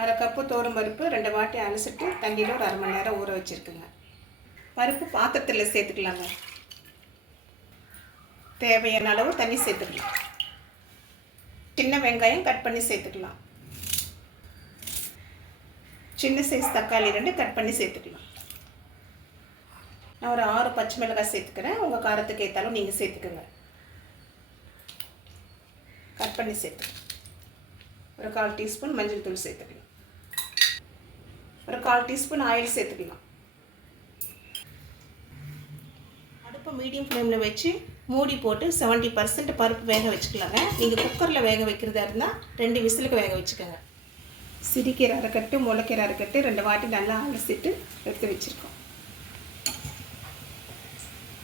அரை கப்பு தோரம் பருப்பு ரெண்டு வாட்டி அலசிட்டு தண்ணியில் ஒரு அரை மணி நேரம் ஊற வச்சுருக்குங்க. பருப்பு பாத்திரத்தில் சேர்த்துக்கலாங்க. தேவையான அளவு தண்ணி சேர்த்துக்கலாம். சின்ன வெங்காயம் கட் பண்ணி சேர்த்துக்கலாம். சின்ன சைஸ் தக்காளி ரெண்டு கட் பண்ணி சேர்த்துக்கலாம். நான் ஒரு ஆறு பச்சை மிளகாய் சேர்த்துக்கிறேன். உங்கள் காரத்துக்கு ஏற்றாலும் நீங்கள் சேர்த்துக்கோங்க. கட் பண்ணி சேர்த்துக்கலாம். ஒரு கால் டீஸ்பூன் மஞ்சள் தூள் சேர்த்துக்கலாம். ஒரு கால் டீஸ்பூன் ஆயில் சேர்த்துக்கலாம். அடுப்பை மீடியம் ஃப்ளேமில் வச்சு மூடி போட்டு செவன்ட்டி பர்சன்ட் பருப்பு வேக வச்சுக்கலாங்க. நீங்கள் குக்கரில் வேக வைக்கிறதா இருந்தால் ரெண்டு விசிலுக்கு வேக வச்சுக்கோங்க. சிரிக்கீரை அரைக்கட்டு முளைக்கீரை அரைக்கட்டு ரெண்டு வாட்டி நல்லா அலசிட்டு எடுத்து வச்சுருக்கோம்.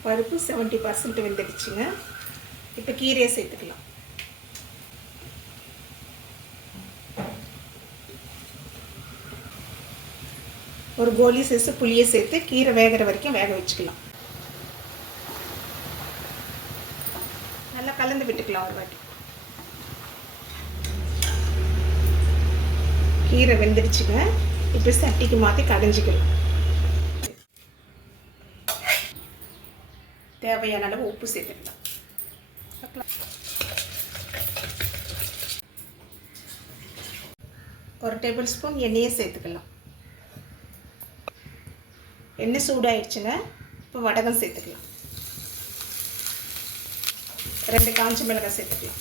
பருப்பு செவன்ட்டி பர்சன்ட் வெந்துடுச்சுங்க. இப்போ கீரையை சேர்த்துக்கலாம். ஒரு கோலி சேர்த்து புளியை சேர்த்து கீரை வேகிற வரைக்கும் வேக வச்சுக்கலாம். நல்லா கலந்து விட்டுக்கலாம் ஒரு வாட்டி. கீரை வெந்துடுச்சுங்க. இப்போ சட்டிக்கு மாற்றி கடைஞ்சிக்கலாம். தேவையான அளவு உப்பு சேர்த்துக்கலாம். ஒரு டேபிள் ஸ்பூன் எண்ணெயை சேர்த்துக்கலாம். எண்ணெய் சூடாயிடுச்சுன்னா இப்போ வடகம் சேர்த்துக்கலாம். ரெண்டு காஞ்ச மிளகாய் சேர்த்துக்கலாம்.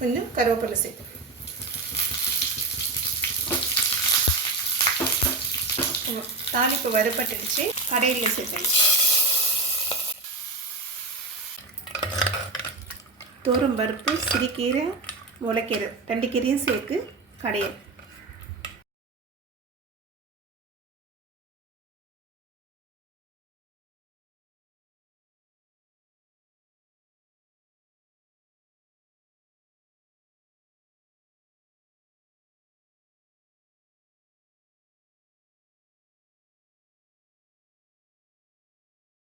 கொஞ்சம் கருவேப்பிலை சேர்த்துக்கலாம். தாளிப்பு வறுப்பட்டுடுச்சு கடையில் சேர்த்துக்கலாம். தோரம் பருப்பு சிறுகீரை முளைக்கீரை ரெண்டு கீரையும் சேர்த்து கடையல்